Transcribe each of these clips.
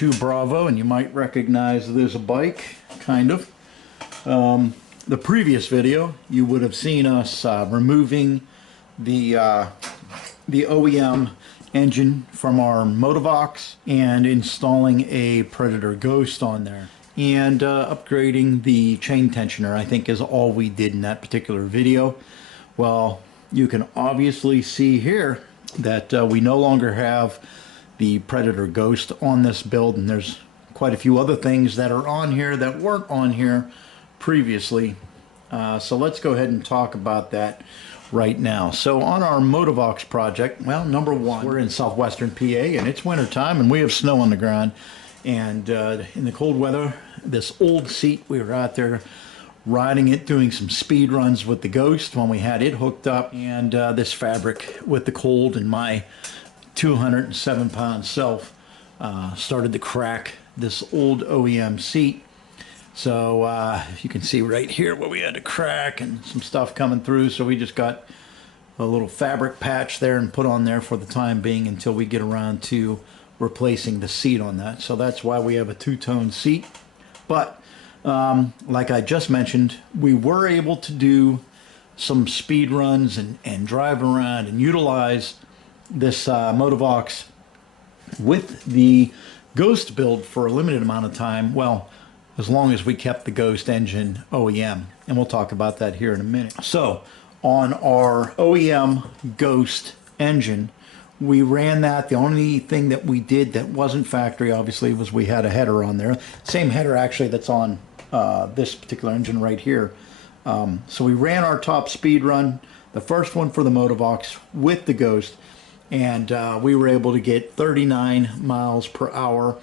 2 Bravo, and you might recognize this bike, kind of. The previous video, you would have seen us removing the OEM engine from our Motovox and installing a Predator Ghost on there. And upgrading the chain tensioner, I think, is all we did in that particular video. Well, you can obviously see here that we no longer have the Predator Ghost on this build, and there's quite a few other things that are on here that weren't on here previously. So let's go ahead and talk about that right now. So on our Motovox project, well, number one, we're in southwestern PA and it's winter time and we have snow on the ground. And in the cold weather, this old seat, we were out there riding it, doing some speed runs with the Ghost when we had it hooked up, and this fabric with the cold and my 207-pound self started to crack this old OEM seat. So you can see right here where we had to crack and some stuff coming through, so we just got a little fabric patch there and put on there for the time being until we get around to replacing the seat on that. So that's why we have a two-tone seat. But like I just mentioned, we were able to do some speed runs and drive around and utilize this Motovox with the Ghost build for a limited amount of time. Well, as long as we kept the Ghost engine OEM, and we'll talk about that here in a minute. So on our OEM Ghost engine, we ran that. The only thing that we did that wasn't factory, obviously, was we had a header on there. Same header, actually, that's on this particular engine right here. So we ran our top speed run, the first one for the Motovox with the Ghost, and we were able to get 39 miles per hour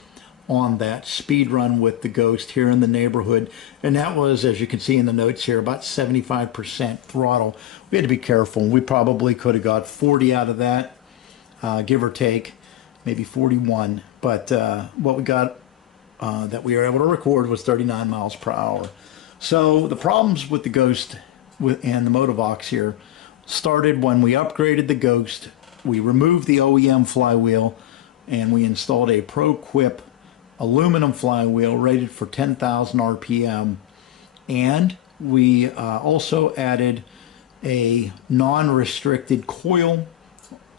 on that speed run with the Ghost here in the neighborhood. And that was, as you can see in the notes here, about 75% throttle. We had to be careful. We probably could have got 40 out of that. Give or take, maybe 41, but what we got that we were able to record was 39 miles per hour. So the problems with the Ghost and the Motovox here started when we upgraded the Ghost. We removed the OEM flywheel and we installed a Pro-Quip aluminum flywheel rated for 10,000 RPM, and we also added a non-restricted coil.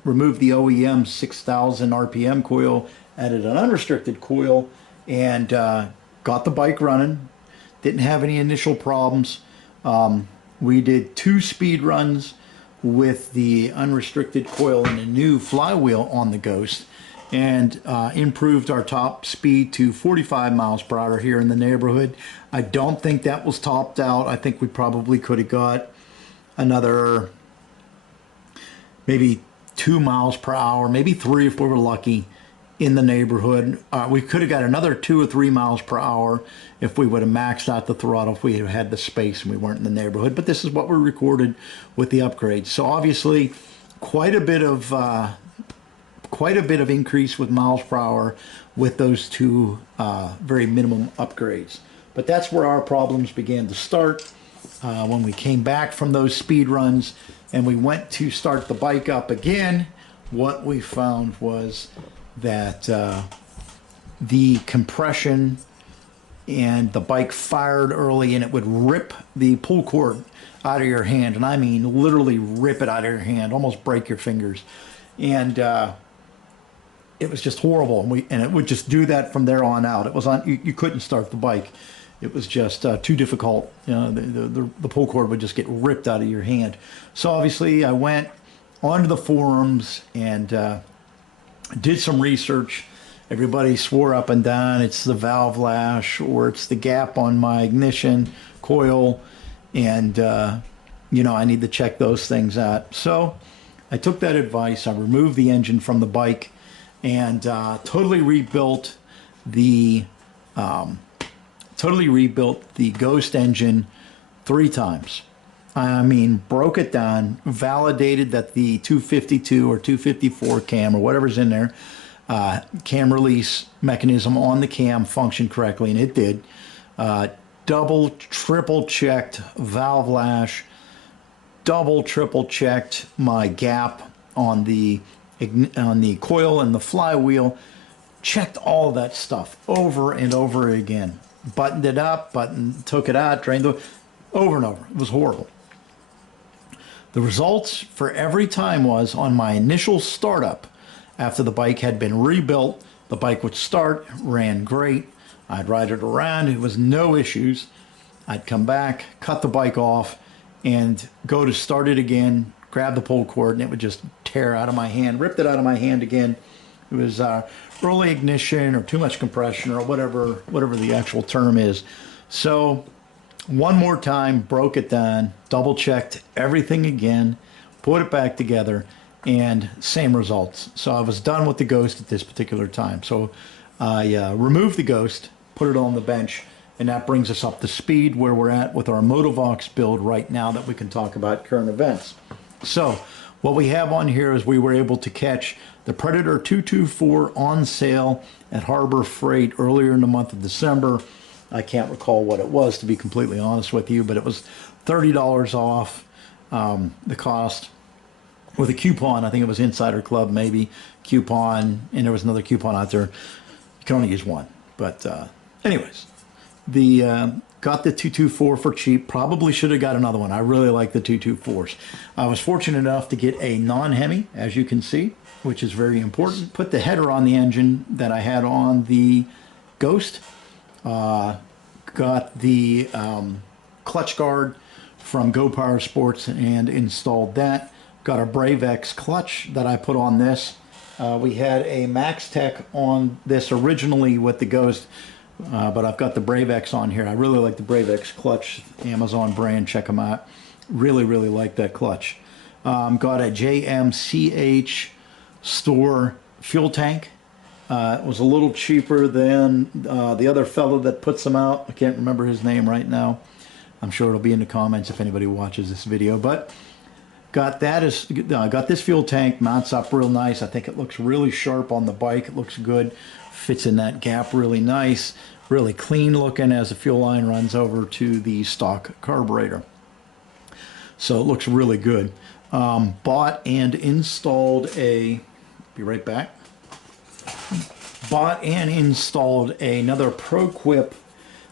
Removed the OEM 6,000 RPM coil, added an unrestricted coil, and got the bike running. Didn't have any initial problems. We did 2 speed runs with the unrestricted coil and a new flywheel on the Ghost, and improved our top speed to 45 miles per hour here in the neighborhood. I don't think that was topped out. I think we probably could have got another maybe 2 miles per hour, maybe 3 if we were lucky in the neighborhood. We could have got another 2 or 3 miles per hour if we would have maxed out the throttle, if we had the space and we weren't in the neighborhood. But this is what we recorded with the upgrades. So obviously quite a bit of increase with miles per hour with those 2 very minimum upgrades. But that's where our problems began to start when we came back from those speed runs and we went to start the bike up again. What we found was that the compression and the bike fired early, and it would rip the pull cord out of your hand, and I mean literally rip it out of your hand, almost break your fingers. And it was just horrible, and it would just do that from there on out. It was you couldn't start the bike. It was just too difficult. You know, the pull cord would just get ripped out of your hand. So obviously I went onto the forums and did some research. Everybody swore up and down it's the valve lash or it's the gap on my ignition coil, and you know, I need to check those things out. So I took that advice. I removed the engine from the bike and totally rebuilt the Ghost engine 3 times. I mean, broke it down, validated that the 252 or 254 cam or whatever's in there, cam release mechanism on the cam functioned correctly, and it did. Double, triple checked valve lash, double, triple checked my gap on the coil and the flywheel, checked all that stuff over and over again. Buttoned it up, took it out, drained it, over and over. It was horrible. The results for every time was on my initial startup, after the bike had been rebuilt, the bike would start, ran great. I'd ride it around, it was no issues. I'd come back, cut the bike off, and go to start it again, grab the pull cord, and it would just tear out of my hand, ripped it out of my hand again. It was early ignition or too much compression or whatever the actual term is. So one more time, broke it down, double checked everything again, put it back together, and same results. So I was done with the Ghost at this particular time. So I removed the Ghost, put it on the bench, and that brings us up to speed where we're at with our Motovox build right now that we can talk about current events. So what we have on here is we were able to catch the Predator 224 on sale at Harbor Freight earlier in the month of December. I can't recall what it was, to be completely honest with you, but it was $30 off the cost with a coupon. I think it was Insider Club, maybe, coupon, and there was another coupon out there. You can only use one. But anyways, got the 224 for cheap. Probably should have got another one. I really like the 224s. I was fortunate enough to get a non-Hemi, as you can see, which is very important. Put the header on the engine that I had on the Ghost. Got the clutch guard from Go Power Sports and installed that. Got a BraveX clutch that I put on this. We had a Max Tech on this originally with the Ghost, but I've got the BraveX on here. I really like the BraveX clutch, Amazon brand, check them out. Really, really like that clutch. Got a JMCH store fuel tank. It was a little cheaper than the other fellow that puts them out. I can't remember his name right now. I'm sure it'll be in the comments if anybody watches this video. But got this fuel tank, mounts up real nice. I think it looks really sharp on the bike. It looks good. Fits in that gap really nice. Really clean looking as the fuel line runs over to the stock carburetor. So it looks really good. Bought and installed a... Be right back. Bought and installed another ProQuip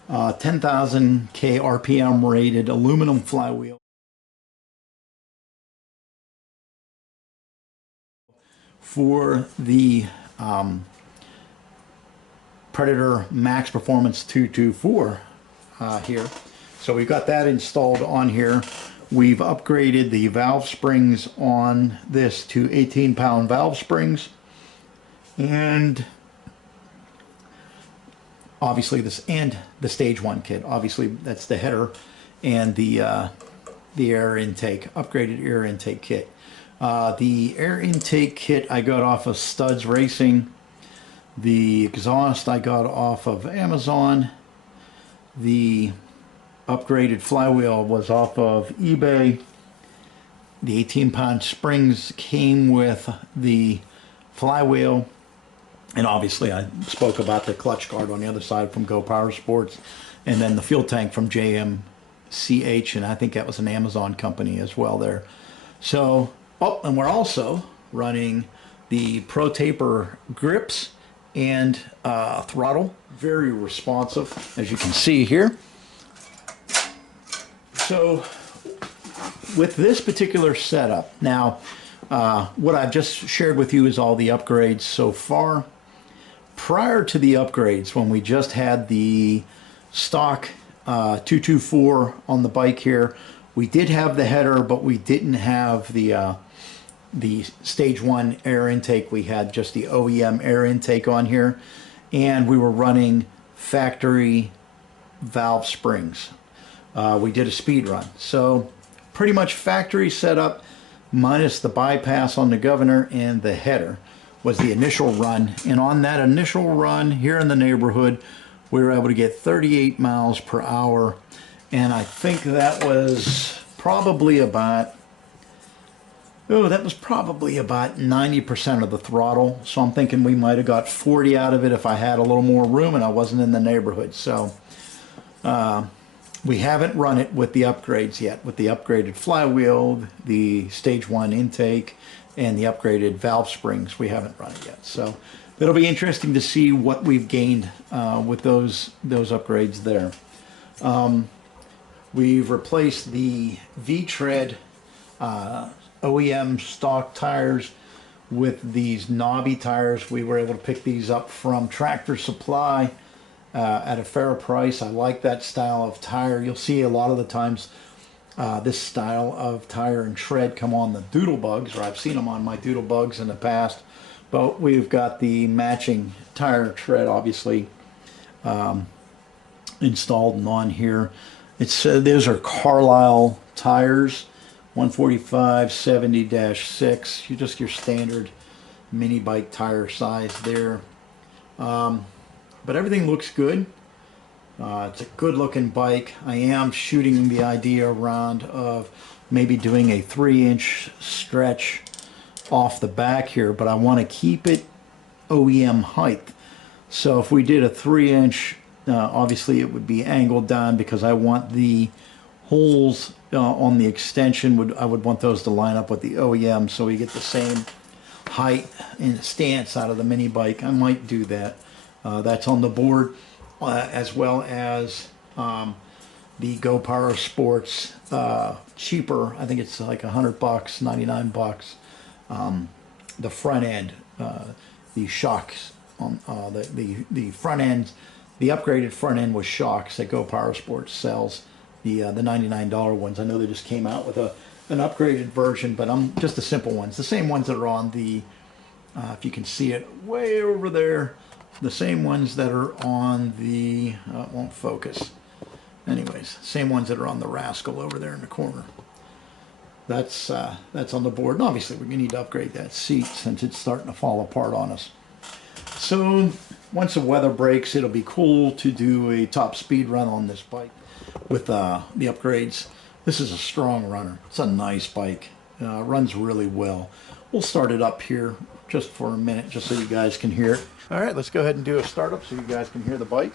10,000 K RPM rated aluminum flywheel for the Predator Max Performance 224 here. So we've got that installed on here. We've upgraded the valve springs on this to 18-pound valve springs. And obviously the stage 1 kit. Obviously that's the header and the air intake, upgraded air intake kit. The air intake kit I got off of Studs Racing. The exhaust I got off of Amazon. The upgraded flywheel was off of eBay. The 18-pound springs came with the flywheel. And obviously I spoke about the clutch guard on the other side from Go Power Sports. And then the fuel tank from JMCH, and I think that was an Amazon company as well there. So, oh, and we're also running the Pro Taper grips and throttle. Very responsive, as you can see here. So, with this particular setup, now, what I've just shared with you is all the upgrades so far. Prior to the upgrades, when we just had the stock 224 on the bike here, we did have the header, but we didn't have the stage 1 air intake. We had just the OEM air intake on here, and we were running factory valve springs. We did a speed run, so pretty much factory setup minus the bypass on the governor and the header was the initial run. And on that initial run here in the neighborhood, we were able to get 38 miles per hour, and I think that was probably about 90% of the throttle. So I'm thinking we might have got 40 out of it if I had a little more room and I wasn't in the neighborhood. So we haven't run it with the upgrades yet, with the upgraded flywheel, the stage 1 intake, and the upgraded valve springs. We haven't run it yet. So it'll be interesting to see what we've gained with those upgrades there. We've replaced the V-tread OEM stock tires with these knobby tires. We were able to pick these up from Tractor Supply at a fair price. I like that style of tire. You'll see a lot of the times this style of tire and tread come on the Doodlebugs, or I've seen them on my Doodlebugs in the past, but we've got the matching tire tread obviously installed and on here. It's those are Carlisle tires, 145 70-6. You just your standard mini bike tire size there. But everything looks good. It's a good looking bike. I am shooting the idea around of maybe doing a 3-inch stretch off the back here, but I want to keep it OEM height. So if we did a 3-inch, obviously it would be angled down because I want the holes on the extension, I would want those to line up with the OEM so we get the same height and stance out of the mini bike. I might do that. That's on the board, as well as the Go Power Sports cheaper. I think it's like $100, 99 bucks. The front end, the shocks on the front end, the upgraded front end with shocks that Go Power Sports sells. The $99 ones. I know they just came out with an upgraded version, but just the simple ones, the same ones that are on the, if you can see it way over there, the same ones that are on the, it won't focus. Anyways, same ones that are on the Rascal over there in the corner. That's on the board, and obviously we're gonna need to upgrade that seat since it's starting to fall apart on us. So once the weather breaks, it'll be cool to do a top speed run on this bike with the upgrades. This is a strong runner. It's a nice bike. Runs really well. We'll start it up here just for a minute, just so you guys can hear it. All right, let's go ahead and do a startup so you guys can hear the bike.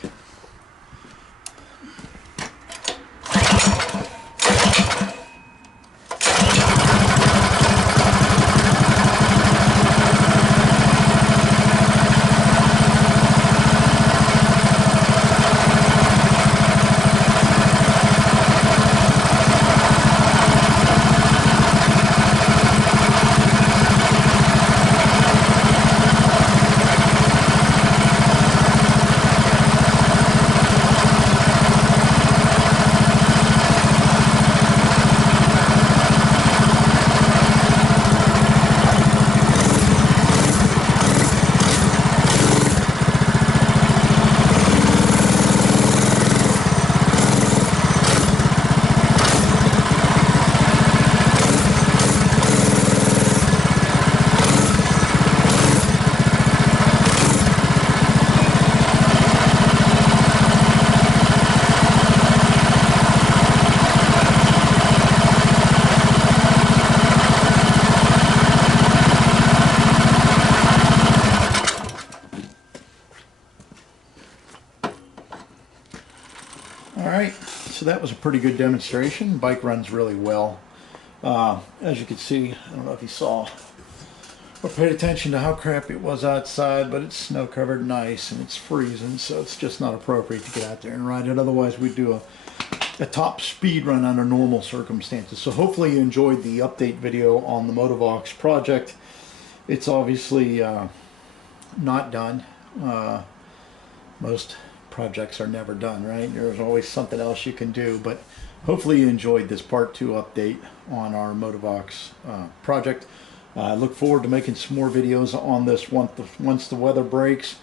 Alright, so that was a pretty good demonstration. Bike runs really well. As you can see, I don't know if you saw or paid attention to how crappy it was outside, but it's snow covered and ice and it's freezing, so it's just not appropriate to get out there and ride it. Otherwise we'd do a top speed run under normal circumstances. So hopefully you enjoyed the update video on the Motovox project. It's obviously not done. Most projects are never done, right? There's always something else you can do, but hopefully you enjoyed this part 2 update on our Motovox project. I look forward to making some more videos on this once the weather breaks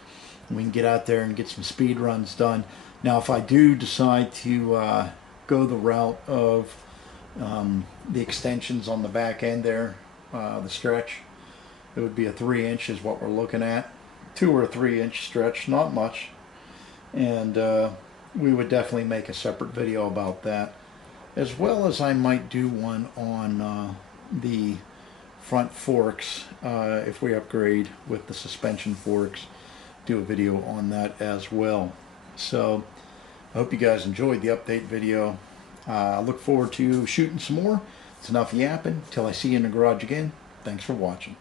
and we can get out there and get some speed runs done. Now if I do decide to go the route of the extensions on the back end there, the stretch, it would be a 3-inch is what we're looking at. 2 or 3-inch stretch, not much. And we would definitely make a separate video about that, as well as I might do one on the front forks if we upgrade with the suspension forks. Do a video on that as well. So I hope you guys enjoyed the update video. I look forward to shooting some more. It's enough yapping. Till I see you in the garage again. Thanks for watching.